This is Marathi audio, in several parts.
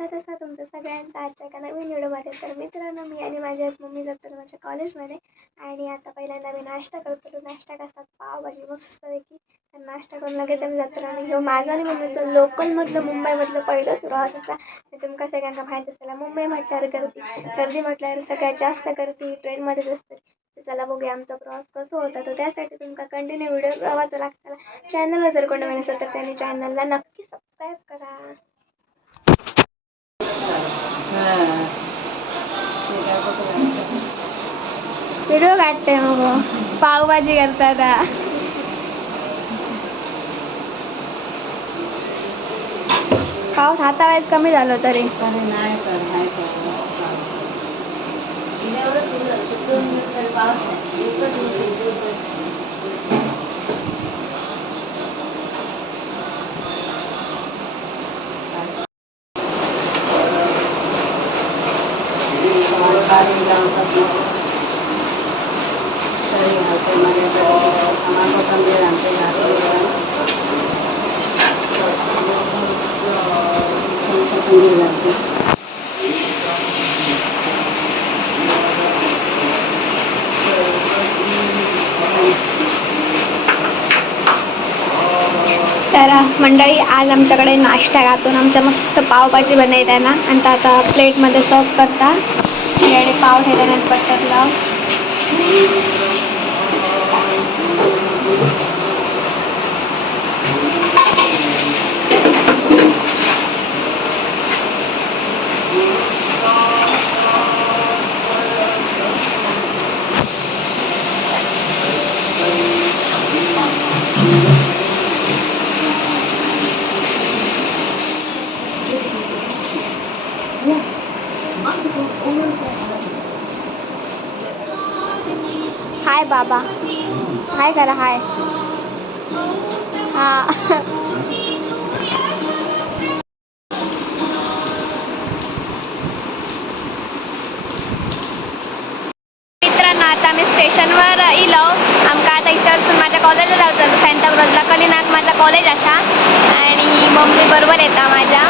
स्वागत असं तुमचं सगळ्यांचं आजच्या एका नवीन व्हिडिओमध्ये तर मित्रांनो मी आणि माझी आज मम्मी जातो माझ्या कॉलेजमध्ये आणि आता पहिल्यांदा मी नाश्ता करतो. नाश्ता कसा पावभाजी मस्तपैकी. तर नाश्ता करून लगेच आम्ही जातो आणि ह्यो माझा आणि मम्मीचं लोकलमधलं मुंबईमधलं पहिलंच रॉस असा. तर तुमका सगळ्यांना माहीत असेल मुंबई म्हटल्यावर गर्दी. गर्दी म्हटल्यावर सगळ्यात जास्त गर्दी ट्रेनमध्येच असते. तर चला बघूया आमचा प्रवास कसं होता. तर त्यासाठी तुमका कंटिन्यू व्हिडिओ प्रवाचा लागताना चॅनलला जर कोणी नवीन असेल तर त्यांनी चॅनलला नक्की सबस्क्राईब करा. व्हिडिओ काढते मग. पावभाजी करतात पाऊस हाता वेळेस कमी झालो तरी. तर मंडळी आज आमच्याकडे नाश्ता घातून आमच्या मस्त पावभाजी बनवते ना आणि आता प्लेटमध्ये सर्व करता. आणि पाव ठेवल्यानंतर बटर लाव हाय बाबा. हाय करा हाय. हा. मित्रांनो आता मी स्टेशनवर इलो. आमकां आता इकडसून माझ्या कॉलेजला जायचं सेंटाक्रोजला कलिनाक माझा कॉलेज असा. आणि मम्मी बरोबर येता माझ्या.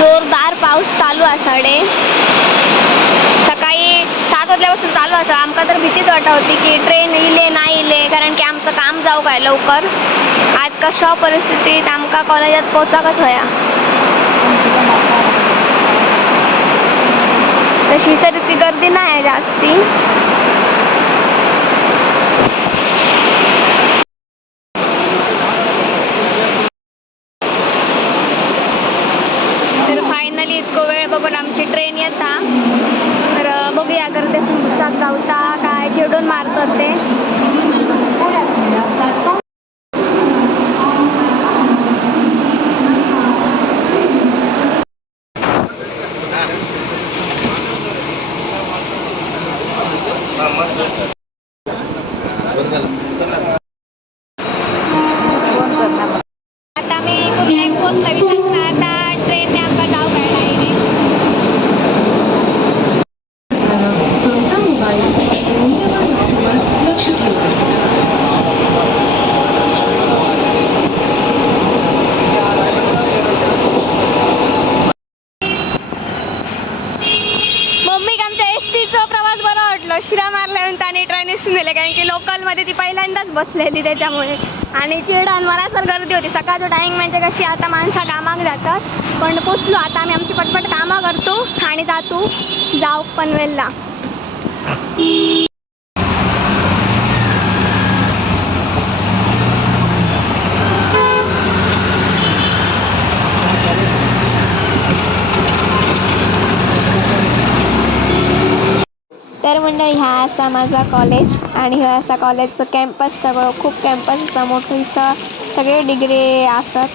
जोरदार पाऊस चालू आसाडे सकाळी वाजल्यापासून चालू असा. आमका तर भीतीच वाटत होती की ट्रेन इले नाही इले कारण की आमचं काम जाऊ काय लवकर? आज कशा परिस्थितीत आमका कॉलेजात पोचाकच होया. तशी सर ती गर्दी नाही आहे जास्ती तर फायनली इतको वेळ बघून आमची ट्रेन येता तर बघूया गर्दी असून भुसात गावता काय चिडून मारतात ते आता मी कुठल्या एक पोचला विचार आता ट्रेनने आमका गाव काय डायरेक्ट तुमचा मोबाईल मूल्यवान वस्तूवर लक्ष ठेवा मम्मीक आमच्या एस टीचा प्रवास बरा वाटलो शिरा मारल्यानंतर आणि कारण की लोकलमध्ये ती पहिल्यांदाच बसलेली त्याच्यामुळे. आणि चिरडान मरासर गर्दी होती. सकाळचं टाईम म्हणजे कशी आता माणसं कामाक जातात. पण पोचलो. आता आम्ही आमची पटपट कामं करतो. आणि जातो. जाऊ पनवेलला तर मंडळी हा असा माझा कॉलेज आणि हा असा कॉलेजचं कॅम्पस सगळं खूप कॅम्पस असा मोठीचा सगळे डिग्री असत.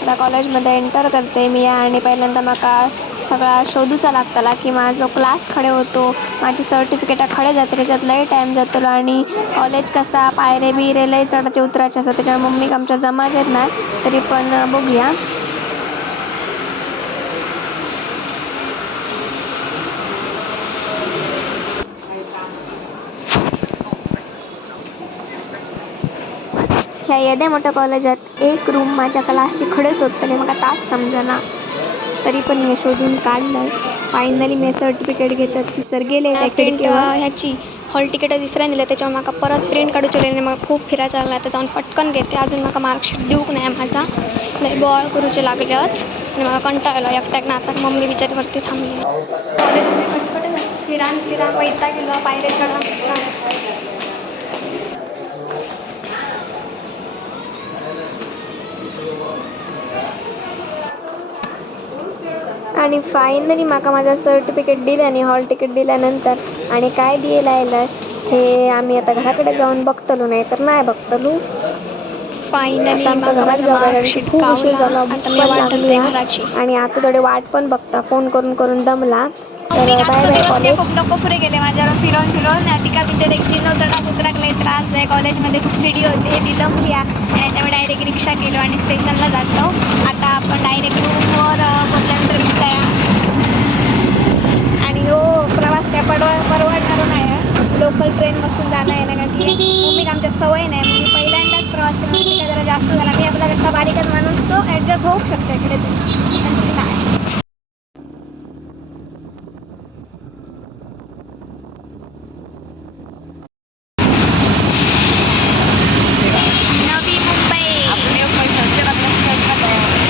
आता कॉलेजमध्ये एंटर करते मी आणि पहिल्यांदा म्हाका सगळा शोधूचा लागतला की माझो क्लास खडे होतो माझी सर्टिफिकेटां खडे जातले त्याच्यात लय टाईम जातलो आणि कॉलेज कसा पायरे बिरे लय चढाचे उतरायचे असतात. त्याच्यामुळे मम्मीक आमच्या जमाच येत नाही तरी पण बघूया. ह्या येद्या मोठ्या कॉलेजात. एक रूम माझ्या क्लासची खडेच होतले म्हाका ताच समजना. तरी पण मी शोधून काढलंय. फायनली मी सर्टिफिकेट घेतात की सर गेले प्रिंट ह्याची हॉल तिकीट विसरायला दिलं त्याच्यावर म्हाका परत प्रिंट काढूचे आणि म्हाका खूप फिरायचं लागला तर जाऊन पटकन घेते. अजून म्हाका मार्कशीट दिवूक नाही माझा. लय बॉल करूचे लागल्यात. आणि म्हाका कंटाळलो. एकट्याक नाचाक मम्मी बिचारी वरती थांबली. कॉलेजचे खटखटच फिरान फिरान वैता गेलो पायरे चढा आणि फायनली माका माझं सर्टिफिकेट दिलं आणि हॉल तिकीट दिल्यानंतर आणि काय दिलं आहे हे आम्ही आता घराकडे जाऊन बघतलो नाही तर नाही बघतलो फायनली खूप उशीर झाला आणि आता थोडे वाट पण बघता फोन करून करून दमला. मी कॉलेज खूप नको पुढे गेले माझ्यावर फिरवून फिरवून. तिका बिचार एक तीन चढा उतराक लय त्रास आहे कॉलेजमध्ये खूप सिडी होते. ती दमली आहे. आणि त्यामुळे डायरेक्ट रिक्षा केलो आणि स्टेशनला जातो. आता आपण डायरेक्ट रूमवर बोलल्यानंतर रिक्षा आणि हो प्रवास काय पडवा परवडणार नाही लोकल ट्रेन बसून जाणं येणं का की मम्मीक आमच्या सवय नाही. मग मी पहिल्यांदाच प्रवास म्हणजे काय जरा जास्त झाला. मी आपला कसा बारीकच माणूस ॲडजस्ट होऊ शकतो इकडे ते पण तुम्ही नाही नवी मुंबई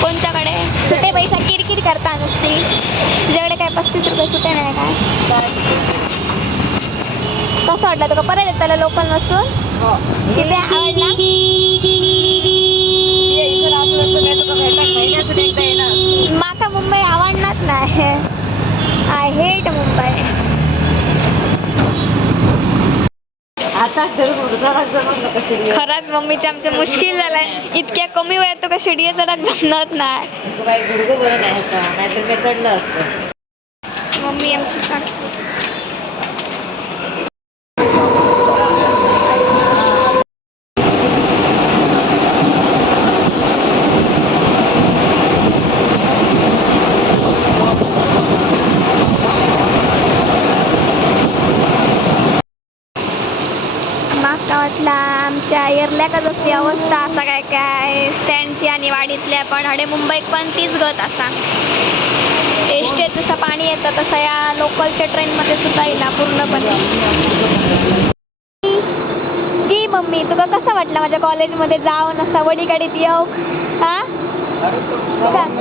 कोणच्याकडे? सुटे पैसा? किरकिर करता नुसती तुझ्याकडे काय पस्तीस रुपये सुटे नाही काय? कसं वाटलं तुका? परत येताला लोकल नसून? किती आवडला? माका मुंबई आवडणार नाही. I hate Mumbai. खरंच मम्मीच्या आमच्या मुश्किल झालाय. इतक्या कमी वेळात तुका शिडी जरा जमत नाही. मम्मी आमची काढ मागचा वाटला आमच्या एरल्याकच असली अवस्था असा काय काय वाडीतल्या पण हडे मुंबईत पण तीच गत असा. एसटीत जसं पाणी येतं तसं या लोकलच्या ट्रेनमध्ये सुद्धा येईल पूर्णपणे. की मम्मी तुका कसं वाटलं माझ्या कॉलेजमध्ये जाऊन असा वडी गाडीत येऊ? हा? सांग.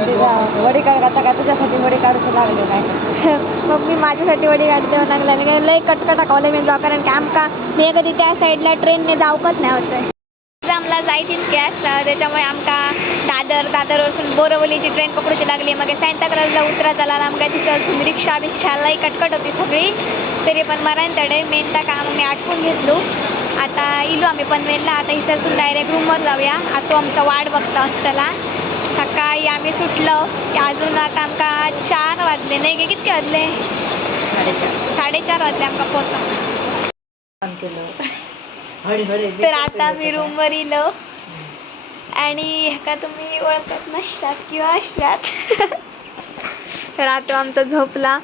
वडी काढ आता काय तुझ्यासाठी वडी काढूच लागले काय? मम्मी माझ्यासाठी वडी गाडी देऊ लागला लय कटकटा कॉलेजमध्ये जाऊ कारण की आमका मी कधी त्या साईडला ट्रेनने जाऊकच नाही होतं. एक्झामला जायचीच गॅस त्याच्यामुळे आमका दादर दादरवरसून बोरवलीची ट्रेन पकडूची लागली. मग सांताक्लाजला उतरा झाला आमका तिथं रिक्षा बिक्षा लई कटकट होती सगळी. तरी पण मरान तडे मेन त्या काम आम्ही आटकून घेतलो. आता इलो आम्ही पनवेलला आता हिसरसून डायरेक्ट रूमवर जाऊया. आता आमचा वाट बघता असताना सकाळी आम्ही सुटलो की अजून आता आमका चार वाजले. नाही की कितके वाजले? साडेचार. वाजले आमका पोचा तर आता मी रूमवर इलो. आणि ह्याका तुम्ही ओळखत नसतात किंवा असतात तर आता आमचा झोपला.